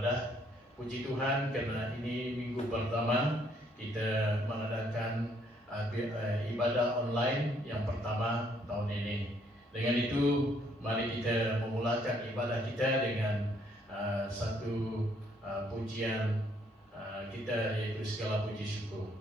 beribadah. Puji Tuhan karena ini minggu pertama kita mengadakan ibadah online yang pertama tahun ini. Dengan itu mari kita memulakan ibadah kita dengan satu pujian kita, yaitu segala puji syukur.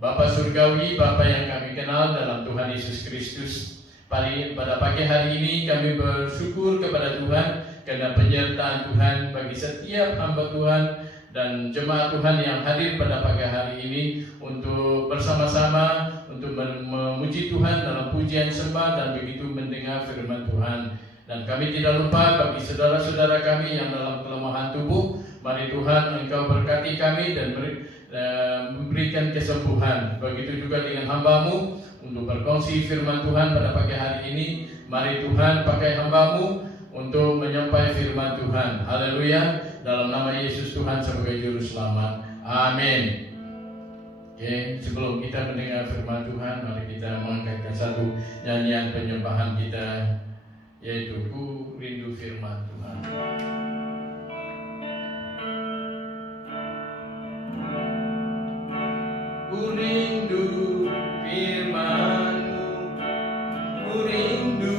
Bapa Surgawi, Bapa yang kami kenal dalam Tuhan Yesus Kristus, pada pagi hari ini kami bersyukur kepada Tuhan karena penyertaan Tuhan bagi setiap hamba Tuhan dan jemaat Tuhan yang hadir pada pagi hari ini untuk bersama-sama untuk memuji Tuhan dalam pujian sembah dan begitu mendengar firman Tuhan. Dan kami tidak lupa bagi saudara-saudara kami yang dalam kelemahan tubuh, mari Tuhan Engkau berkati kami dan memberikan kesembuhan. Begitu juga dengan hamba-Mu untuk berkongsi firman Tuhan pada pagi hari ini. Mari Tuhan pakai hamba-Mu untuk menyampaikan firman Tuhan. Haleluya. Dalam nama Yesus Tuhan sebagai juru selamat. Amin. Oke, sebelum kita mendengar firman Tuhan, mari kita mengangkatkan satu nyanyian penyembahan kita, yaitu Ku Rindu Firman Tuhan. Ku rindu firman-Mu, ku rindu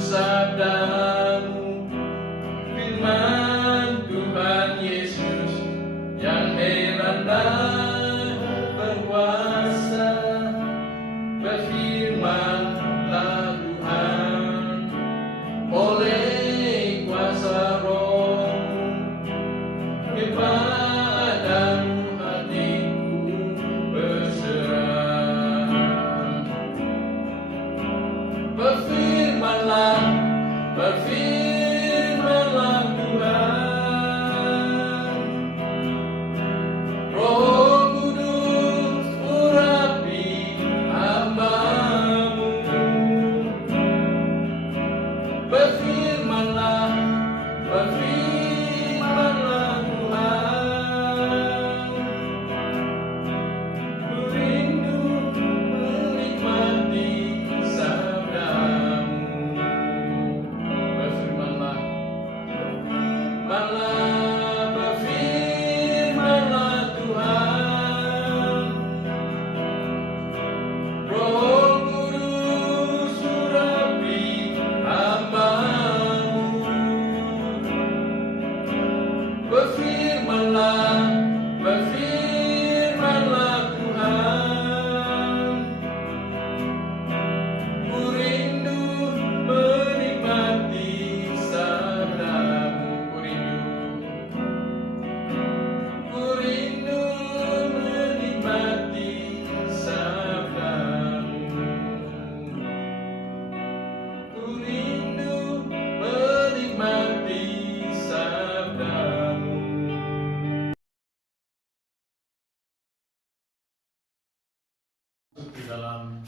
sabda-Mu, firman Tuhan Yesus yang heran dan berkuasa. Berfirmanlah Tuhan, oleh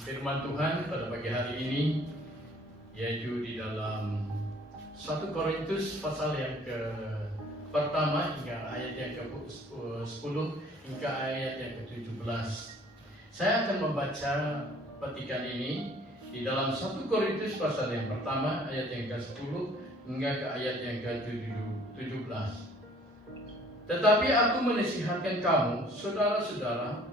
firman Tuhan pada pagi hari ini, yaitu di dalam 1 Korintus pasal yang pertama hingga ayat yang ke-10 hingga ayat yang ke-17. Saya akan membaca petikan ini di dalam 1 Korintus pasal yang pertama ayat yang ke-10 hingga ke ayat yang ke-17. Tetapi aku menasihatkan kamu, saudara-saudara,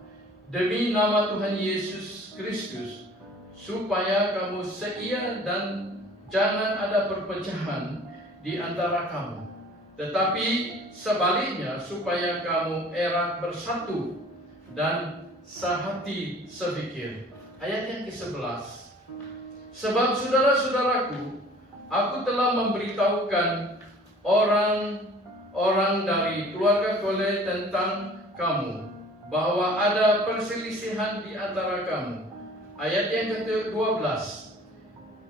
demi nama Tuhan Yesus Kristus, supaya kamu setia dan jangan ada perpecahan di antara kamu. Tetapi sebaliknya supaya kamu erat bersatu dan sehati sepikir. Ayat yang ke-11. Sebab saudara-saudaraku, aku telah memberitahukan orang dari keluarga Kole tentang kamu, bahwa ada perselisihan di antara kamu. Ayat yang ke-12.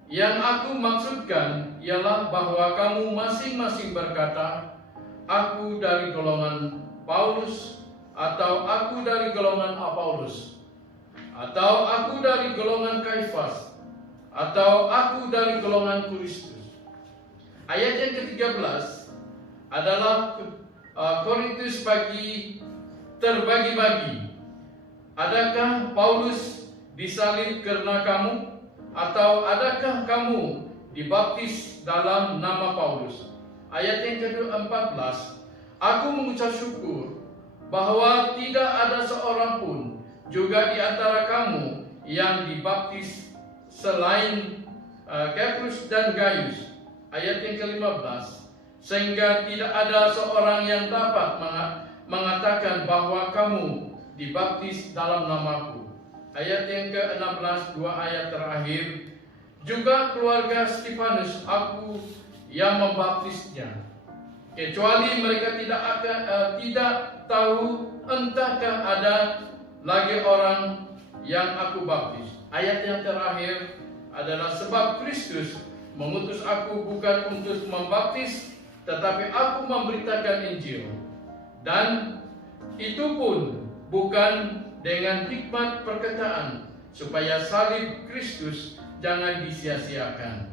Yang aku maksudkan ialah bahwa kamu masing-masing berkata, aku dari golongan Paulus, atau aku dari golongan Apolos, atau aku dari golongan Kaifas, atau aku dari golongan Kristus. Ayat yang ke-13 adalah Korintus terbagi-bagi. Adakah Paulus disalib karena kamu? Atau adakah kamu dibaptis dalam nama Paulus? Ayat yang ke-14, aku mengucap syukur bahwa tidak ada seorang pun juga di antara kamu yang dibaptis selain Kefrus dan Gaius. Ayat yang ke-15, sehingga tidak ada seorang yang dapat mengatakan bahwa kamu dibaptis dalam namaku. Ayat yang ke-16, 2 ayat terakhir, juga keluarga Stefanus aku yang membaptisnya, kecuali mereka tidak tahu entahkah ada lagi orang yang aku baptis. Ayat yang terakhir adalah sebab Kristus mengutus aku bukan untuk membaptis, tetapi aku memberitakan Injil, dan itu pun bukan dengan hikmat perkataan, supaya salib Kristus jangan disia-siakan.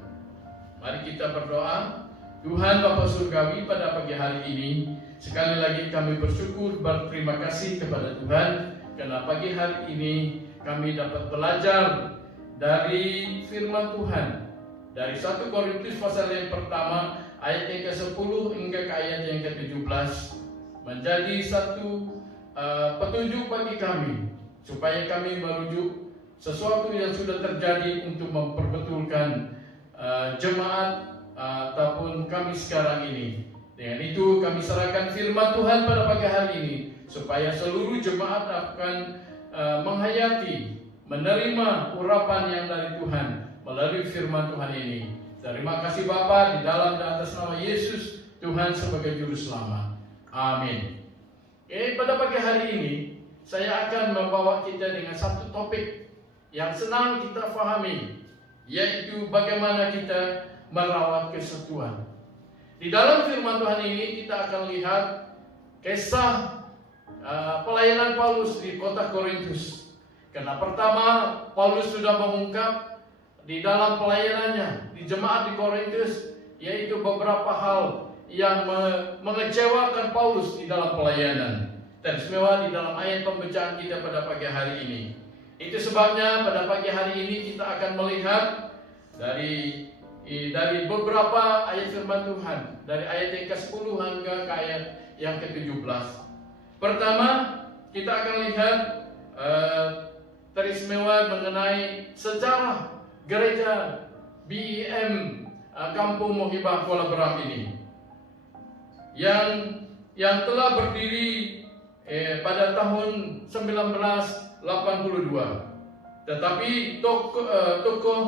Mari kita berdoa. Tuhan Bapa Surgawi, pada pagi hari ini sekali lagi kami bersyukur, berterima kasih kepada Tuhan karena pagi hari ini kami dapat belajar dari firman Tuhan dari 1 Korintus pasal yang pertama ayat yang ke-10 hingga ke ayat yang ke-17, menjadi satu petunjuk bagi kami supaya kami merujuk sesuatu yang sudah terjadi untuk memperbetulkan jemaat ataupun kami sekarang ini. Dengan itu kami serahkan firman Tuhan pada pagi hari ini supaya seluruh jemaat akan menghayati, menerima urapan yang dari Tuhan melalui firman Tuhan ini. Terima kasih Bapa, di dalam dan atas nama Yesus Tuhan sebagai juru selamat. Amin. Pada pagi hari ini saya akan membawa kita dengan satu topik yang senang kita fahami, yaitu bagaimana kita merawat kesatuan. Di dalam firman Tuhan ini kita akan lihat kisah pelayanan Paulus di kota Korintus. Karena pertama Paulus sudah mengungkap di dalam pelayanannya di jemaat di Korintus, yaitu beberapa hal yang mengecewakan Paulus di dalam pelayanan. Teristimewa di dalam ayat pembacaan kita pada pagi hari ini. Itu sebabnya pada pagi hari ini kita akan melihat dari beberapa ayat firman Tuhan, dari ayat yang ke-10 hingga ke ayat yang ke-17. Pertama, kita akan lihat teristimewa mengenai sejarah gereja BEM Kampung Muhibah Kuala Berang ini, yang telah berdiri pada tahun 1982. Tetapi tokoh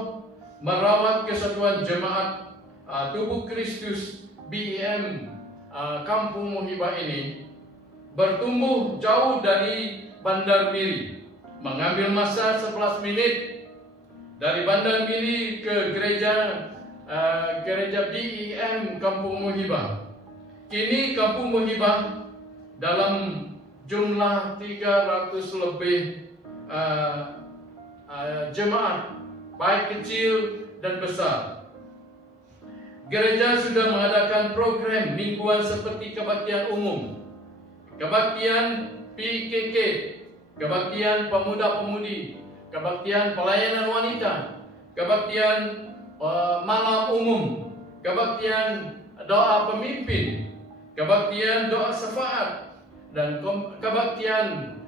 merawat kesatuan jemaat tubuh Kristus BEM Kampung Muhibah ini bertumbuh jauh dari Bandar Miri, mengambil masa 11 menit dari Bandar Miri ke gereja BEM Kampung Muhibah. Kini Kampung Muhibah dalam jumlah 300 lebih jemaat, baik kecil dan besar. Gereja sudah mengadakan program mingguan seperti kebaktian umum, kebaktian PKK, kebaktian pemuda-pemudi, kebaktian pelayanan wanita, kebaktian malam umum, kebaktian doa pemimpin, kebaktian doa syafaat, dan kebaktian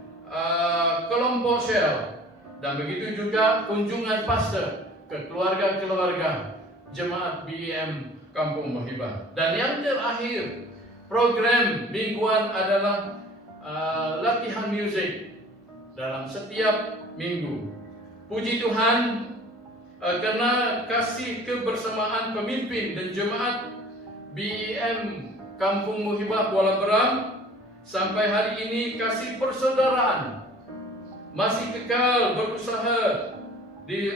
kelompok share, dan begitu juga kunjungan pastor ke keluarga-keluarga jemaat BEM Kampung Muhibah. Dan yang terakhir, program mingguan adalah latihan musik dalam setiap minggu. Puji Tuhan, karena kasih kebersamaan pemimpin dan jemaat BEM Kampung Muhibah Kuala Berang, sampai hari ini kasih persaudaraan masih kekal berusaha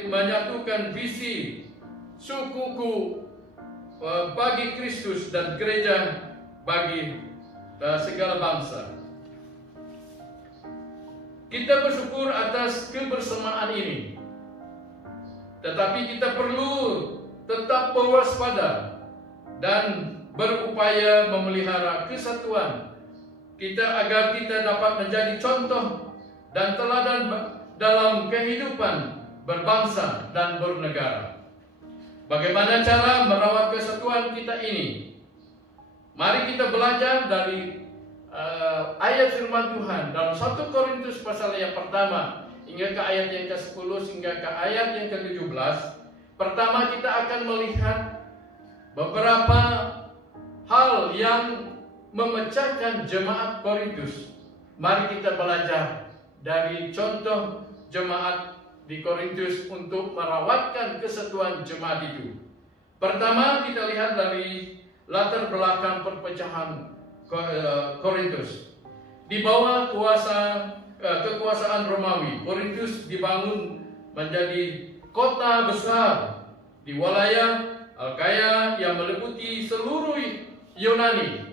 menyatukan visi sukuku bagi Kristus dan gereja bagi segala bangsa. Kita bersyukur atas kebersamaan ini, tetapi kita perlu tetap berwaspada dan berupaya memelihara kesatuan kita agar kita dapat menjadi contoh dan teladan dalam kehidupan berbangsa dan bernegara. Bagaimana cara merawat kesatuan kita ini? Mari kita belajar dari ayat firman Tuhan dalam 1 Korintus pasal yang pertama hingga ke ayat yang ke-10 hingga ke ayat yang ke-17. Pertama, kita akan melihat beberapa hal yang memecahkan jemaat Korintus. Mari kita belajar dari contoh jemaat di Korintus untuk merawatkan kesatuan jemaat itu. Pertama, kita lihat dari latar belakang perpecahan Korintus. Di bawah kekuasaan Romawi, Korintus dibangun menjadi kota besar di wilayah Alkaya yang meliputi seluruh Yunani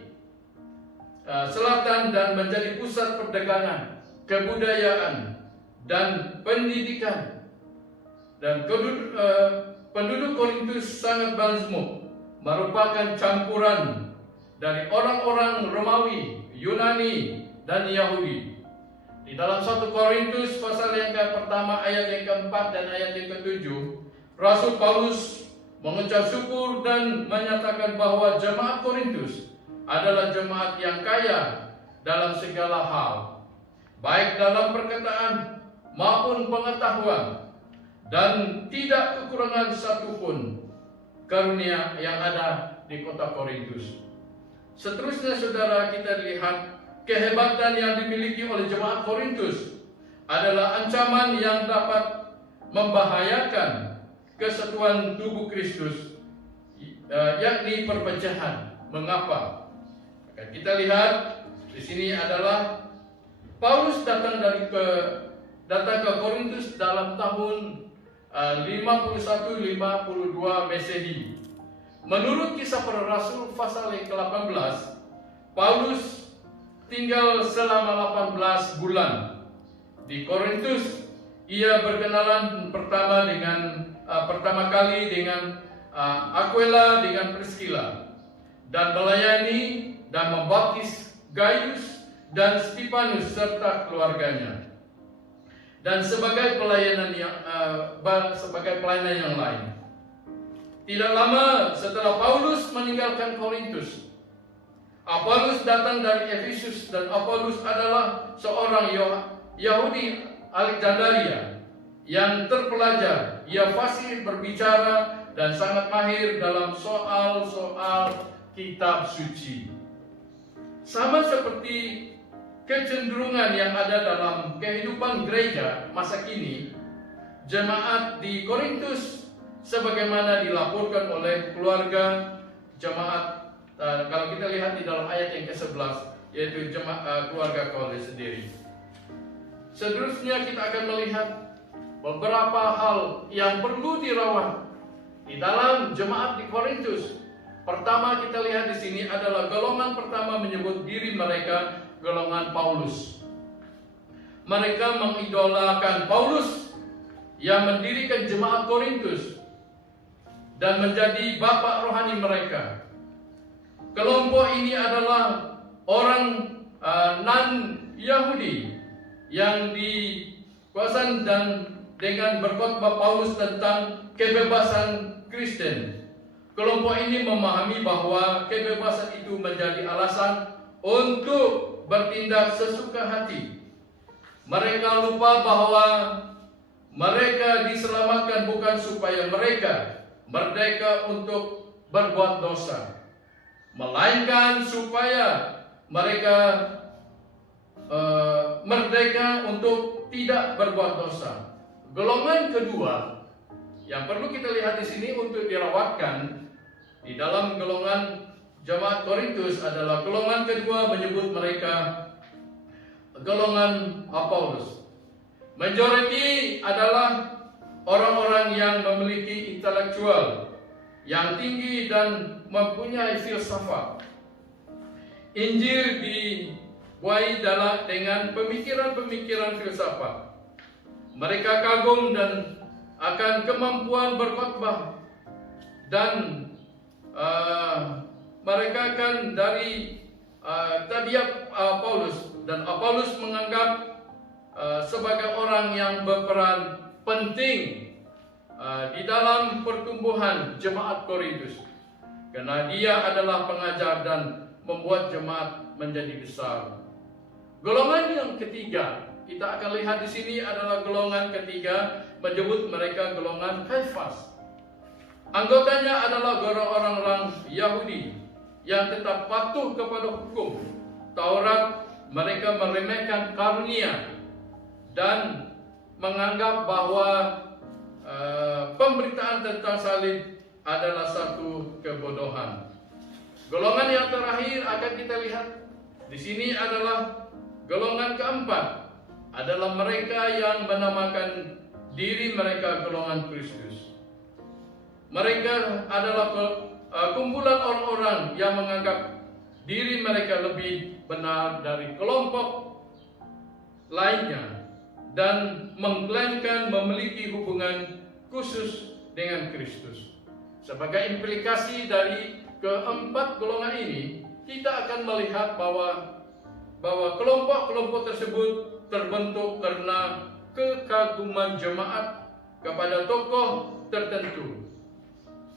selatan dan menjadi pusat perdagangan, kebudayaan, dan pendidikan. Dan penduduk Korintus sangat majmuk, merupakan campuran dari orang-orang Romawi, Yunani, dan Yahudi. Di dalam 1 Korintus pasal yang pertama ayat yang keempat dan ayat yang ke-7, Rasul Paulus mengucap syukur dan menyatakan bahwa jemaat Korintus adalah jemaat yang kaya dalam segala hal, baik dalam perkataan maupun pengetahuan, dan tidak kekurangan satupun karunia yang ada di kota Korintus. Seterusnya, saudara, kita lihat kehebatan yang dimiliki oleh jemaat Korintus adalah ancaman yang dapat membahayakan kesatuan tubuh Kristus, yakni perpecahan. Mengapa? Kita lihat di sini adalah Paulus datang ke Korintus dalam tahun 51-52 Masehi. Menurut Kisah Para Rasul pasal yang ke-18, Paulus tinggal selama 18 bulan di Korintus. Ia berkenalan pertama kali dengan Aquila dengan Priscilla, dan melayani dan membaptis Gaius dan Stefanus serta keluarganya, dan sebagai pelayanan yang lain. Tidak lama setelah Paulus meninggalkan Korintus, Apolos datang dari Efesus, dan Apolos adalah seorang Yahudi Alexandria yang terpelajar. Ia fasih berbicara dan sangat mahir dalam soal-soal kitab suci. Sama seperti kecenderungan yang ada dalam kehidupan gereja masa kini, jemaat di Korintus sebagaimana dilaporkan oleh keluarga jemaat, kalau kita lihat di dalam ayat yang ke-11, yaitu keluarga Korintus sendiri. Seterusnya kita akan melihat beberapa hal yang perlu dirawat di dalam jemaat di Korintus. Pertama, kita lihat di sini adalah golongan pertama menyebut diri mereka golongan Paulus. Mereka mengidolakan Paulus yang mendirikan jemaat Korintus dan menjadi bapak rohani mereka. Kelompok ini adalah orang non-Yahudi yang dikuasai dan dengan berkhotbah Paulus tentang kebebasan Kristen. Kelompok ini memahami bahwa kebebasan itu menjadi alasan untuk bertindak sesuka hati. Mereka lupa bahwa mereka diselamatkan bukan supaya mereka merdeka untuk berbuat dosa, melainkan supaya mereka merdeka untuk tidak berbuat dosa. Golongan kedua yang perlu kita lihat di sini untuk dirawatkan di dalam golongan jemaat Korintus adalah golongan kedua, menyebut mereka golongan Apolos. Majority adalah orang-orang yang memiliki intelektual yang tinggi dan mempunyai filsafat. Injil dibuai dengan pemikiran-pemikiran filsafat. Mereka kagum dan akan kemampuan berkhotbah dan mereka akan dari tabiat Paulus, dan Paulus menganggap sebagai orang yang berperan penting di dalam pertumbuhan jemaat Korintus, karena dia adalah pengajar dan membuat jemaat menjadi besar. Golongan yang ketiga kita akan lihat di sini adalah golongan ketiga, menyebut mereka golongan Kaifas. Anggotanya adalah orang-orang Yahudi yang tetap patuh kepada hukum Taurat. Mereka meremehkan karunia dan menganggap bahwa pemberitaan tentang salib adalah satu kebodohan. Golongan yang terakhir akan kita lihat di sini adalah golongan keempat, adalah mereka yang menamakan diri mereka golongan Kristus. Mereka adalah kumpulan orang-orang yang menganggap diri mereka lebih benar dari kelompok lainnya dan mengklaimkan memiliki hubungan khusus dengan Kristus. Sebagai implikasi dari keempat golongan ini, kita akan melihat bahwa kelompok-kelompok tersebut terbentuk karena kekaguman jemaat kepada tokoh tertentu.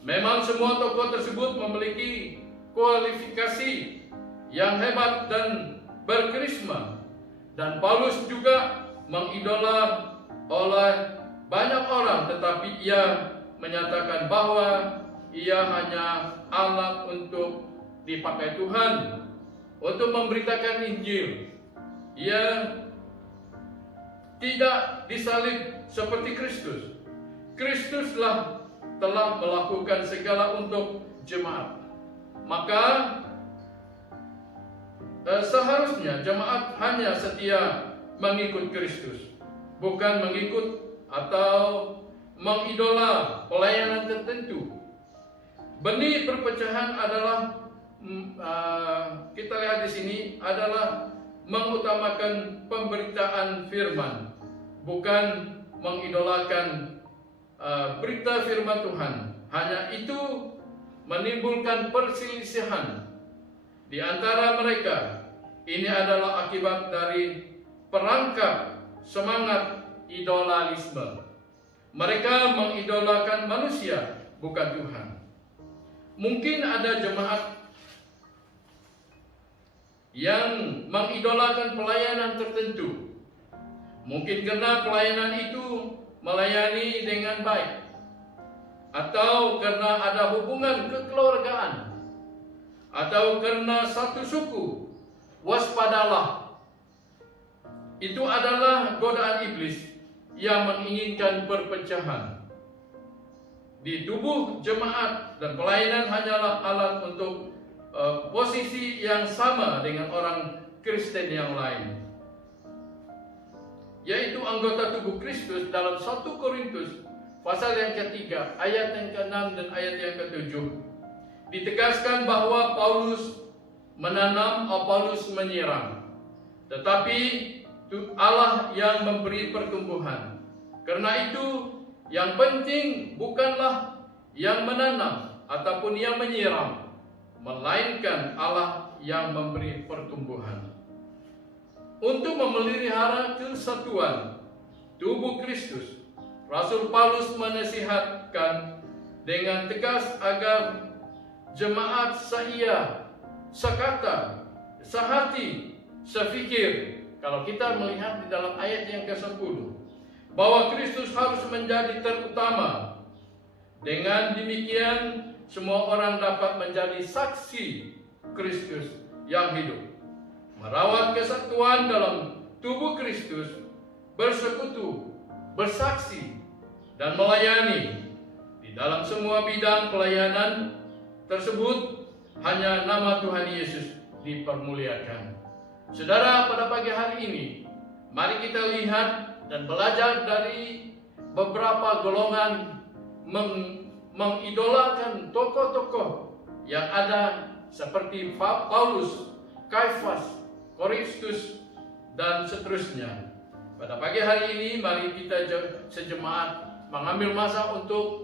Memang semua tokoh tersebut memiliki kualifikasi yang hebat dan berkarisma, dan Paulus juga mengidola oleh banyak orang, tetapi ia menyatakan bahwa ia hanya alat untuk dipakai Tuhan untuk memberitakan Injil. Ia tidak disalib seperti Kristus. Kristuslah telah melakukan segala untuk jemaat. Maka seharusnya jemaat hanya setia mengikut Kristus, bukan mengikut atau mengidola pelayanan tertentu. Benih perpecahan adalah kita lihat di sini adalah mengutamakan pemberitaan firman, bukan mengidolakan berita firman Tuhan. Hanya itu menimbulkan perselisihan di antara mereka. Ini adalah akibat dari perangkap semangat idolalisme. Mereka mengidolakan manusia, bukan Tuhan. Mungkin ada jemaat yang mengidolakan pelayanan tertentu. Mungkin karena pelayanan itu melayani dengan baik, atau karena ada hubungan kekeluargaan, atau karena satu suku. Waspadalah. Itu adalah godaan iblis yang menginginkan perpecahan di tubuh jemaat, dan pelayanan hanyalah alat untuk posisi yang sama dengan orang Kristen yang lain, yaitu anggota tubuh Kristus. Dalam 1 Korintus pasal yang ketiga, ayat yang ke-6 dan ayat yang ke-7, ditegaskan bahwa Paulus menanam, Apolos menyiram, tetapi Allah yang memberi pertumbuhan. Karena itu yang penting bukanlah yang menanam ataupun yang menyiram, melainkan Allah yang memberi pertumbuhan. Untuk memelihara kesatuan tubuh Kristus, Rasul Paulus menasihatkan dengan tegas agar jemaat seia, sekata, sehati, sefikir. Kalau kita melihat di dalam ayat yang ke-10, bahwa Kristus harus menjadi terutama. Dengan demikian, semua orang dapat menjadi saksi Kristus yang hidup. Merawat kesatuan dalam tubuh Kristus, bersekutu, bersaksi, dan melayani. Di dalam semua bidang pelayanan tersebut, hanya nama Tuhan Yesus dipermuliakan. Saudara, pada pagi hari ini, mari kita lihat dan belajar dari beberapa golongan mengidolakan tokoh-tokoh yang ada seperti Paulus, Kefas, Koristus, dan seterusnya. Pada pagi hari ini, mari kita sejemaat mengambil masa untuk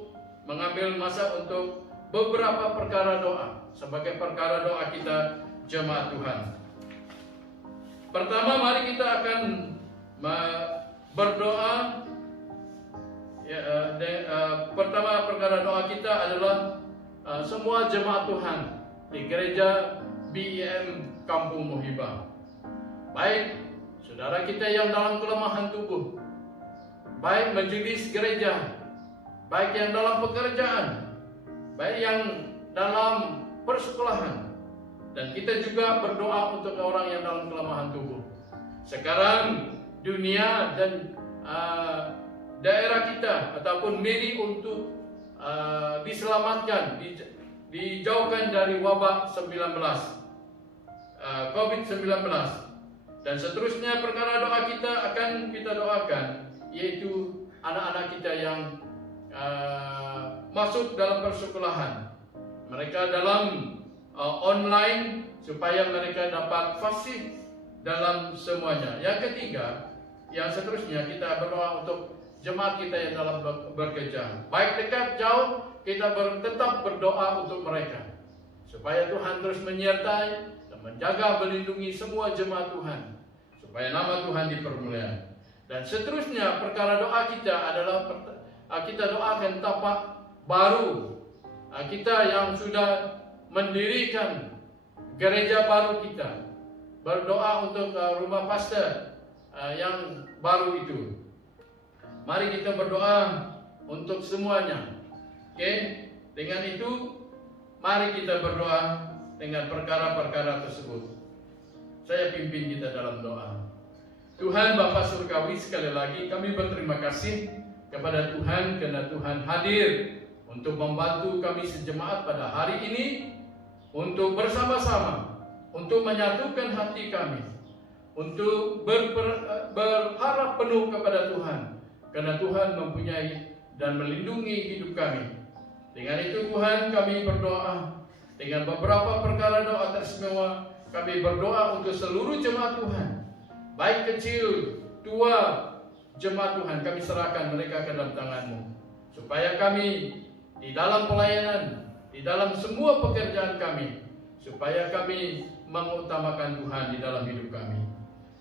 beberapa perkara doa sebagai perkara doa kita jemaat Tuhan. Pertama, mari kita akan berdoa. Pertama perkara doa kita adalah semua jemaat Tuhan di gereja BIM Kampung Muhibah. Baik saudara kita yang dalam kelemahan tubuh, baik majelis gereja, baik yang dalam pekerjaan, baik yang dalam persekolahan, dan kita juga berdoa untuk orang yang dalam kelemahan tubuh. Sekarang dunia dan daerah kita ataupun diri untuk diselamatkan, dijauhkan dari wabah COVID-19. Dan seterusnya perkara doa kita akan kita doakan, yaitu anak-anak kita yang masuk dalam persekolahan, mereka dalam online, supaya mereka dapat fasih dalam semuanya. Yang ketiga, yang seterusnya kita berdoa untuk jemaat kita yang dalam bekerja, baik dekat jauh, kita tetap berdoa untuk mereka, supaya Tuhan terus menyertai dan menjaga, melindungi semua jemaat Tuhan, supaya nama Tuhan dipermuliakan. Dan seterusnya perkara doa kita adalah kita doakan tapak baru kita yang sudah mendirikan gereja baru kita, berdoa untuk rumah pastor yang baru itu. Mari kita berdoa untuk semuanya. Oke? Dengan itu, mari kita berdoa dengan perkara-perkara tersebut. Saya pimpin kita dalam doa. Tuhan Bapa Surgawi, sekali lagi kami berterima kasih kepada Tuhan karena Tuhan hadir untuk membantu kami sejemaat pada hari ini, untuk bersama-sama, untuk menyatukan hati kami, untuk berharap penuh kepada Tuhan, karena Tuhan mempunyai dan melindungi hidup kami. Dengan itu Tuhan, kami berdoa dengan beberapa perkara doa tersebut. Kami berdoa untuk seluruh jemaat Tuhan, baik kecil, tua, jemaat Tuhan, kami serahkan mereka ke dalam tangan-Mu, supaya kami di dalam pelayanan, di dalam semua pekerjaan kami, supaya kami mengutamakan Tuhan di dalam hidup kami.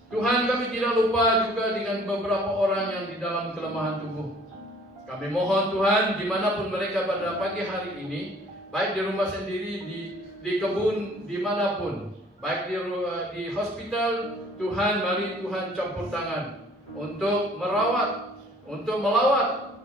Tuhan, kami tidak lupa juga dengan beberapa orang yang di dalam kelemahan tubuh. Kami mohon Tuhan, dimanapun mereka pada pagi hari ini, baik di rumah sendiri, di kebun, dimanapun, baik di hospital, Tuhan, mari Tuhan campur tangan untuk merawat, untuk melawat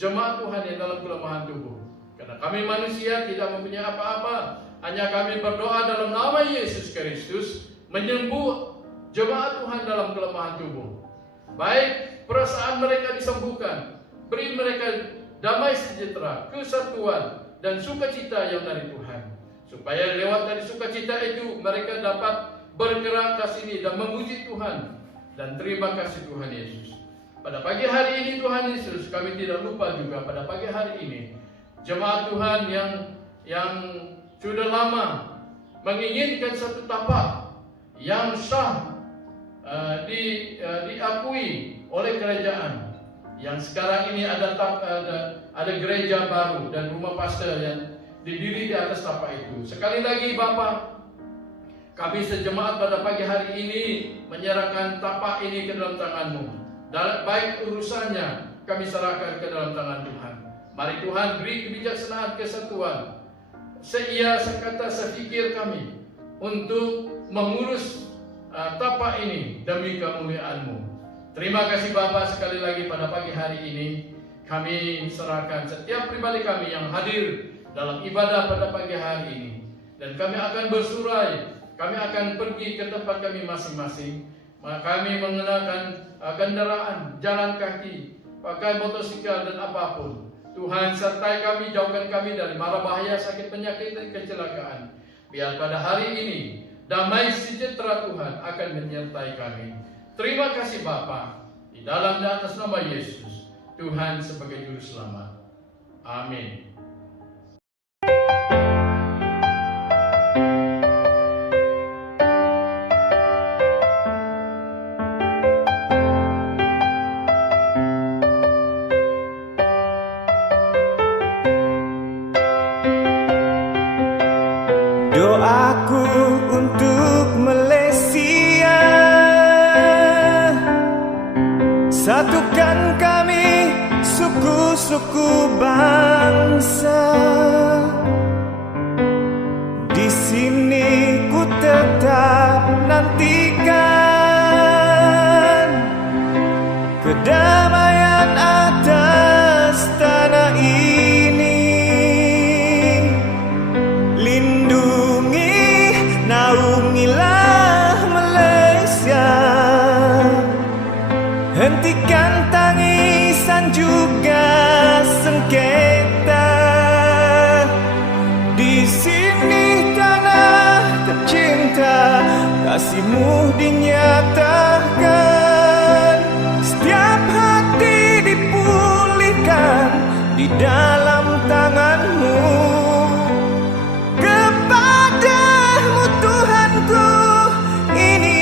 jemaat Tuhan yang dalam kelemahan tubuh. Karena kami manusia tidak mempunyai apa-apa, hanya kami berdoa dalam nama Yesus Kristus, menyembuh jemaat Tuhan dalam kelemahan tubuh. Baik perasaan mereka disembuhkan, beri mereka damai sejahtera, kesatuan, dan sukacita yang dari Tuhan, supaya lewat dari sukacita itu mereka dapat bergerak ke sini dan memuji Tuhan dan terima kasih Tuhan Yesus. Pada pagi hari ini Tuhan Yesus, kami tidak lupa juga pada pagi hari ini jemaat Tuhan yang sudah lama menginginkan satu tapak yang sah, diakui oleh kerajaan. Yang sekarang ini ada gereja baru dan rumah pastor yang didiri di atas tapak itu. Sekali lagi Bapa, kami sejemaat pada pagi hari ini menyerahkan tapak ini ke dalam tangan-Mu. Baik urusannya kami serahkan ke dalam tangan Tuhan. Mari Tuhan beri kebijaksanaan, kesatuan, seia, sekata, sepikir kami untuk mengurus tapak ini demi kemuliaan-Mu. Terima kasih Bapak, sekali lagi pada pagi hari ini kami serahkan setiap pribadi kami yang hadir dalam ibadah pada pagi hari ini. Dan kami akan bersurai, kami akan pergi ke tempat kami masing-masing. Kami mengenakan kendaraan, jalan kaki, pakai motosikal dan apapun. Tuhan sertai kami, jauhkan kami dari mara bahaya, sakit, penyakit, dan kecelakaan. Biar pada hari ini damai sejahtera Tuhan akan menyertai kami. Terima kasih Bapa, di dalam dan atas nama Yesus, Tuhan sebagai Juru Selamat. Amin. Doaku untuk Malaysia, satukan kami suku-suku bangsa. Di sini ku tetap nantikan kedamaian atas tanah ini. Lindungi, naungilah Malaysia. Hentikan tangisan juga sengketa. Di sini tanah tercinta, kasih-Mu dinyatakan. Setiap hati dipulihkan di dalam tangan-Mu. Kepadamu Tuhanku, ini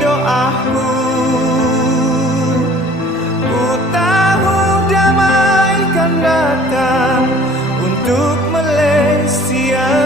doaku. Ku tahu damai kan datang untuk Malaysia.